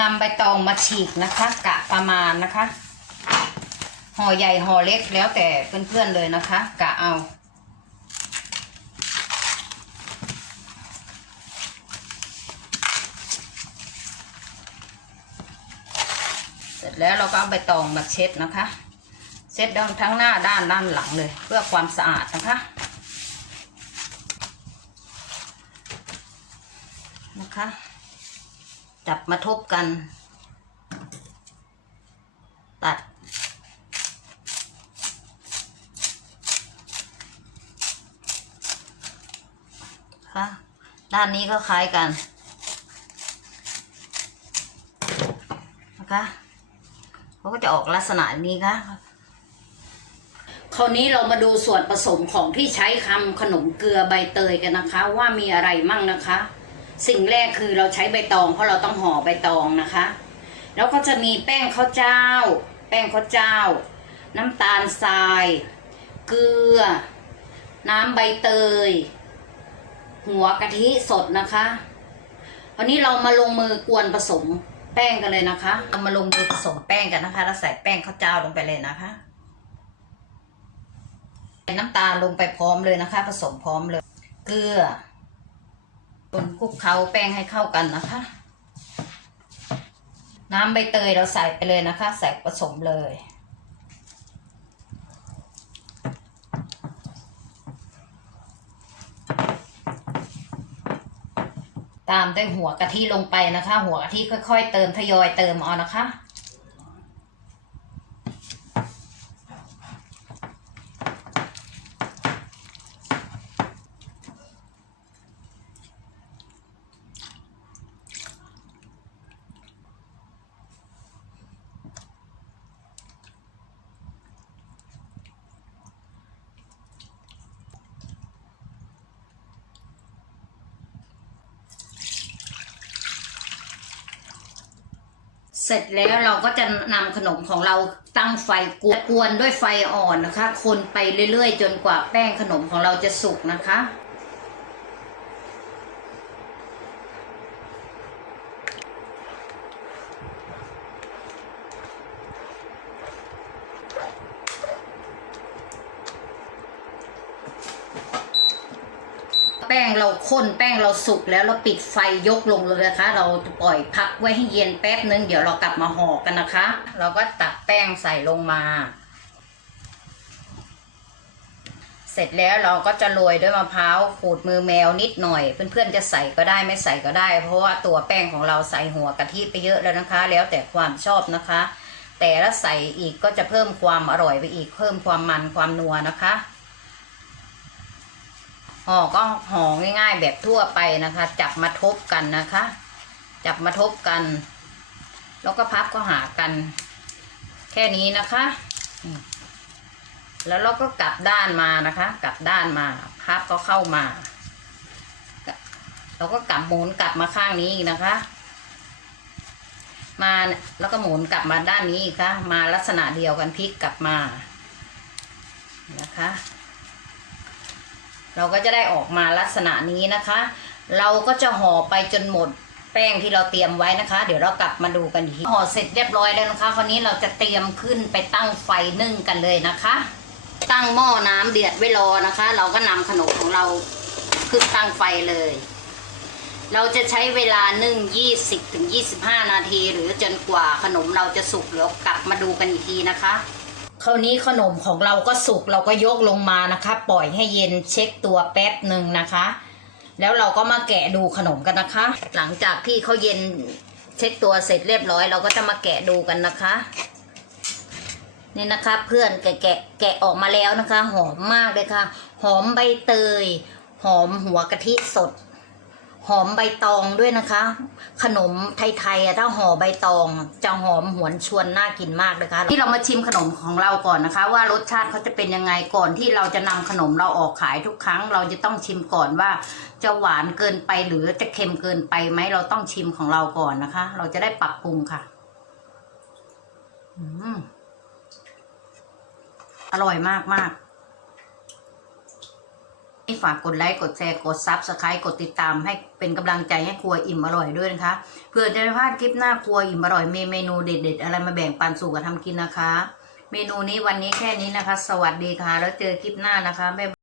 นำใบตองมาฉีกนะคะ กะประมาณนะคะห่อใหญ่ห่อเล็กแล้วแต่เพื่อนๆเลยนะคะ กะเอาเสร็จแล้วเราก็เอาใบตองมาเช็ดนะคะ เช็ดด้านทั้งหน้าด้านด้านหลังเลย เพื่อความสะอาดนะคะ นะคะ จับมาทบกัน ตัด ค่ะ ด้านนี้ก็คล้ายกัน นะคะเขาก็จะออกลักษณะนี้ค่ะคราวนี้เรามาดูส่วนผสมของที่ใช้ทำขนมเกลือใบเตยกันนะคะ ว่ามีอะไรมั่งนะคะ สิ่งแรกคือเราใช้ใบตอง เพราะเราต้องห่อใบตองนะคะ แล้วก็จะมีแป้งข้าวเจ้า แป้งข้าวเจ้า น้ำตาลทราย เกลือ น้ำใบเตย หัวกะทิสดนะคะวันนี้เรามาลงมือกวนผสมแป้งกันเลยนะคะเรามาลงมือผสมแป้งกันนะคะ แล้วใส่แป้งข้าวเจ้าลงไปเลยนะคะใส่น้ำตาลลงไปพร้อมเลยนะคะ ผสมพร้อมเลย เกลือ คนคลุกเคล้าแป้งให้เข้ากันนะคะ น้ำใบเตยเราใส่ไปเลยนะคะ ใส่ผสมเลย ตามด้วยหัวกะทิลงไปนะคะ หัวกะทิค่อย ๆ เติมทยอยเติมเอานะคะ สร็จแล้วเราก็จะนำขนมของเราตั้งไฟกวนกวนด้วยไฟอ่อนนะคะ คนไปเรื่อยๆ จนกว่าแป้งขนมของเราจะสุกนะคะ แป้งเราข้นแป้งเราสุกแล้วเราปิดไฟยกลงเลยนะคะ เราปล่อยพักไว้ให้เย็นแป๊บนึงเดี๋ยวเรากลับมาห่อกันนะคะ เราก็ตักแป้งใส่ลงมา เสร็จแล้วเราก็จะโรยด้วยมะพร้าวขูดมือแมวนิดหน่อย เพื่อนๆจะใส่ก็ได้ไม่ใส่ก็ได้ เพราะว่าตัวแป้งของเราใส่หัวกะทิไปเยอะแล้วนะคะ แล้วแต่ความชอบนะคะ แต่ละใส่อีกก็จะเพิ่มความอร่อยไปอีกเพิ่มความมันความนัวนะคะ ห่อก็ห่อง่ายๆแบบทั่วไปนะคะ จับมาทบกันนะคะ จับมาทบกัน แล้วก็พับก็หากัน แค่นี้นะคะ แล้วเราก็กลับด้านมานะคะ กลับด้านมา พับก็เข้ามาเราก็กลับหมุนกลับมาข้างนี้อีกนะคะ มาแล้วก็หมุนกลับมาด้านนี้อีกค่ะ มาลักษณะเดียวกันพลิกกลับมานะคะ เราก็จะได้ออกมาลักษณะนี้นะคะ เราก็จะห่อไปจนหมดแป้งที่เราเตรียมไว้นะคะ เดี๋ยวเรากลับมาดูกันอีกทีห่อเสร็จเรียบร้อยแล้วนะคะ คราวนี้เราจะเตรียมขึ้นไปตั้งไฟนึ่งกันเลยนะคะ ตั้งหม้อน้ำเดือดไว้รอนะคะ เราก็นำขนมของเราขึ้นตั้งไฟเลย เราจะใช้เวลานึ่ง 20-25 นาที หรือจนกว่าขนมเราจะสุกเดี๋ยวกลับมาดูกันอีกทีนะคะ คราวนี้ขนมของเราก็สุกเราก็ยกลงมานะคะ ปล่อยให้เย็นเช็คตัวแป๊บหนึ่งนะคะ แล้วเราก็มาแกะดูขนมกันนะคะ หลังจากที่เขาเย็นเช็คตัวเสร็จเรียบร้อย เราก็จะมาแกะดูกันนะคะนี่นะคะเพื่อนแกะแกะแกะออกมาแล้วนะคะ หอมมากเลยค่ะ หอมใบเตย หอมหัวกะทิสด หอมใบตองด้วยนะคะ ขนมไทยๆอะถ้าห่อใบตองจะหอมหวนชวนน่ากินมากเลยค่ะที่เรามาชิมขนมของเราก่อนนะคะ ว่ารสชาติเขาจะเป็นยังไงก่อนที่เราจะนำขนมเราออกขายทุกครั้ง เราจะต้องชิมก่อนว่าจะหวานเกินไปหรือจะเค็มเกินไปไหมเราต้องชิมของเราก่อนนะคะ เราจะได้ปรับปรุงค่ะอืมอร่อยมากมาก ฝากกดไลค์ กดแชร์ กดซับสไครต์กดติดตามให้เป็นกำลังใจให้ครัวอิ่มอร่อยด้วยนะคะ เพื่อจะได้พลาดคลิปหน้าครัวอิ่มอร่อยมีเมนูเด็ดๆ อะไรมาแบ่งปันสู่กันทำกินนะคะ เมนูนี้วันนี้แค่นี้นะคะ สวัสดีค่ะ แล้วเจอคลิปหน้านะคะบ๊ายบาย